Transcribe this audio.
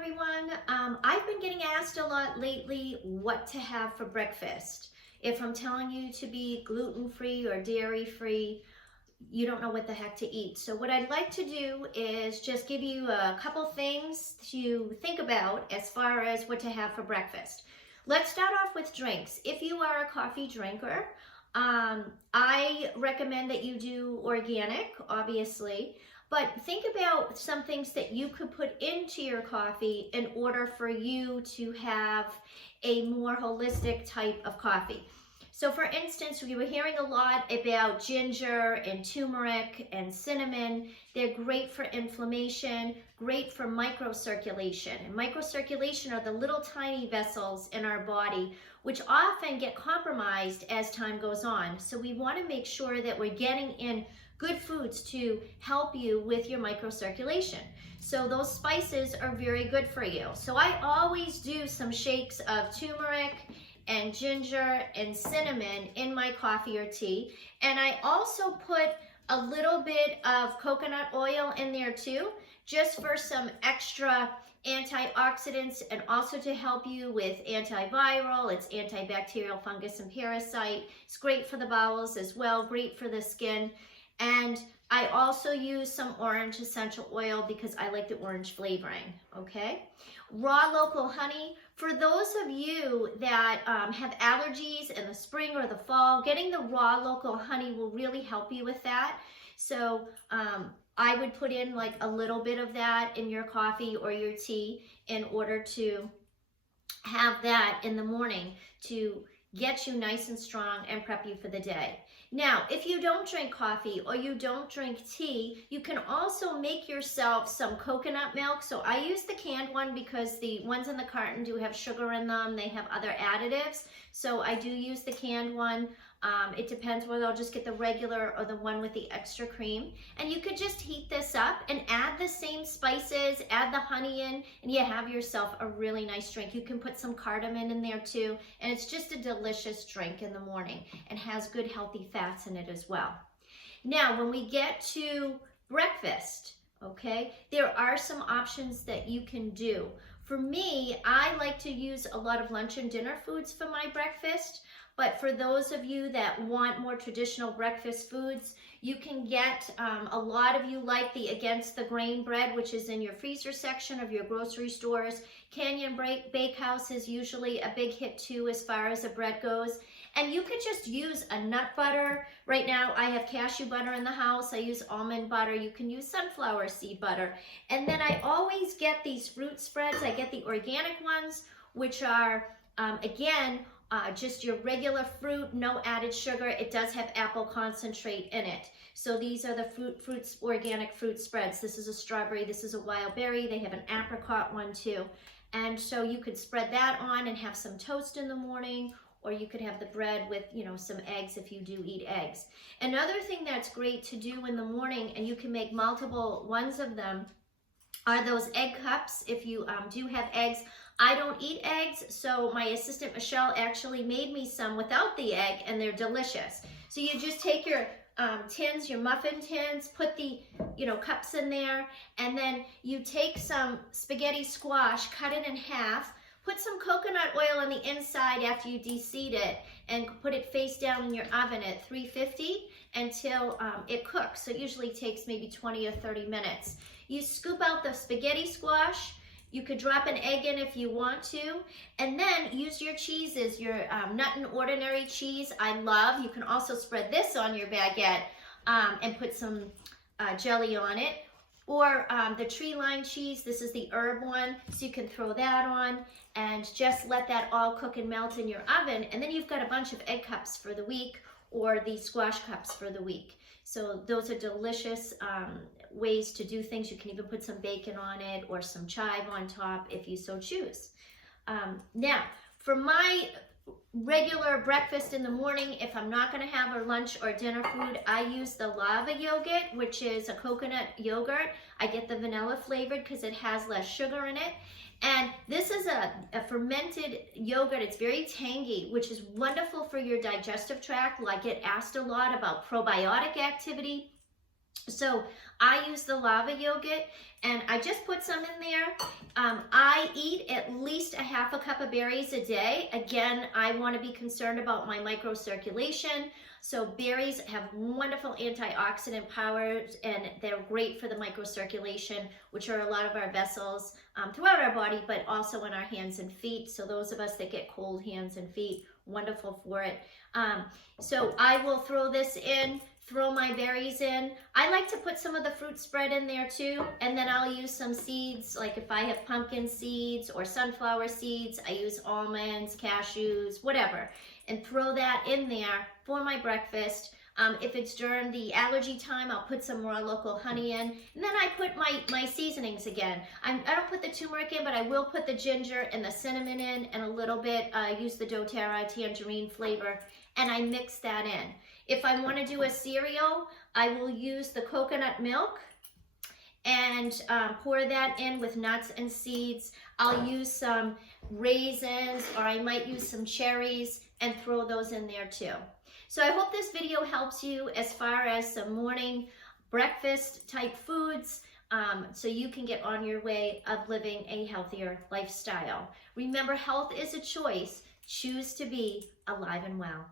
everyone. I've been getting asked a lot lately what to have for breakfast. If I'm telling you to be gluten-free or dairy-free, you don't know what the heck to eat. So what I'd like to do is just give you a couple things to think about as far as what to have for breakfast. Let's start off with drinks. If you are a coffee drinker, I recommend that you do organic, obviously. But think about some things that you could put into your coffee in order for you to have a more holistic type of coffee. So for instance, we were hearing a lot about ginger and turmeric and cinnamon. They're great for inflammation, great for microcirculation. And microcirculation are the little tiny vessels in our body which often get compromised as time goes on. So we want to make sure that we're getting in good foods to help you with your microcirculation. So those spices are very good for you. So I always do some shakes of turmeric and ginger and cinnamon in my coffee or tea. And I also put a little bit of coconut oil in there too, just for some extra antioxidants and also to help you with antiviral. It's antibacterial, fungus, and parasite. It's great for the bowels as well, great for the skin. And I also use some orange essential oil because I like the orange flavoring, okay? Raw local honey. For those of you that have allergies in the spring or the fall, getting the raw local honey will really help you with that. So I would put in like a little bit of that in your coffee or your tea in order to have that in the morning to get you nice and strong and prep you for the day. Now, if you don't drink coffee or you don't drink tea, you can also make yourself some coconut milk. So I use the canned one because the ones in the carton do have sugar in them. They have other additives. So I do use the canned one. It depends whether I'll just get the regular or the one with the extra cream. And you could just heat this up and add the same spices, add the honey in, and you have yourself a really nice drink. You can put some cardamom in there too, and it's just a delicious drink in the morning and has good healthy fats in it as well. Now, when we get to breakfast, okay, there are some options that you can do. For me, I like to use a lot of lunch and dinner foods for my breakfast. But for those of you that want more traditional breakfast foods, you can get, a lot of you like the Against the Grain bread, which is in your freezer section of your grocery stores. Canyon Bakehouse is usually a big hit too as far as the bread goes. And you could just use a nut butter. Right now I have cashew butter in the house. I use almond butter. You can use sunflower seed butter. And then I always get these fruit spreads. I get the organic ones, which are, again, just your regular fruit, no added sugar. It does have apple concentrate in it. So these are the organic fruit spreads. This is a strawberry, this is a wild berry. They have an apricot one too. And so you could spread that on and have some toast in the morning, or you could have the bread with, you know, some eggs if you do eat eggs. Another thing that's great to do in the morning, and you can make multiple ones of them, are those egg cups. If you do have eggs, I don't eat eggs, so my assistant Michelle actually made me some without the egg, and they're delicious. So you just take your tins, your muffin tins, put the cups in there, and then you take some spaghetti squash, cut it in half, put some coconut oil on the inside after you de-seed it, and put it face down in your oven at 350 until it cooks. So it usually takes maybe 20 or 30 minutes. You scoop out the spaghetti squash. You could drop an egg in if you want to, and then use your cheeses, your nut and ordinary cheese I love. You can also spread this on your baguette and put some jelly on it, or the tree line cheese. This is the herb one, so you can throw that on and just let that all cook and melt in your oven, and then you've got a bunch of egg cups for the week or the squash cups for the week. So those are delicious ways to do things. You can even put some bacon on it or some chive on top if you so choose. Now, for my regular breakfast in the morning, if I'm not going to have a lunch or dinner food, I use the lava yogurt, which is a coconut yogurt. I get the vanilla flavored because it has less sugar in it. And this is a fermented yogurt. It's very tangy, which is wonderful for your digestive tract. I get asked a lot about probiotic activity. So I use the lava yogurt, and I just put some in there. I eat at least a half a cup of berries a day. Again, I want to be concerned about my microcirculation. So berries have wonderful antioxidant powers, and they're great for the microcirculation, which are a lot of our vessels throughout our body, but also in our hands and feet. So those of us that get cold hands and feet, wonderful for it. So I will throw this in, throw my berries in. I like to put some of the fruit spread in there too, and then I'll use some seeds, like if I have pumpkin seeds or sunflower seeds, I use almonds, cashews, whatever, and throw that in there for my breakfast. If it's during the allergy time, I'll put some raw local honey in, and then I put my seasonings again. I don't put the turmeric in, but I will put the ginger and the cinnamon in, and a little bit, use the doTERRA tangerine flavor, and I mix that in. If I want to do a cereal, I will use the coconut milk and pour that in with nuts and seeds. I'll use some raisins, or I might use some cherries and throw those in there too. So I hope this video helps you as far as some morning breakfast type foods, so you can get on your way of living a healthier lifestyle. Remember, health is a choice. Choose to be alive and well.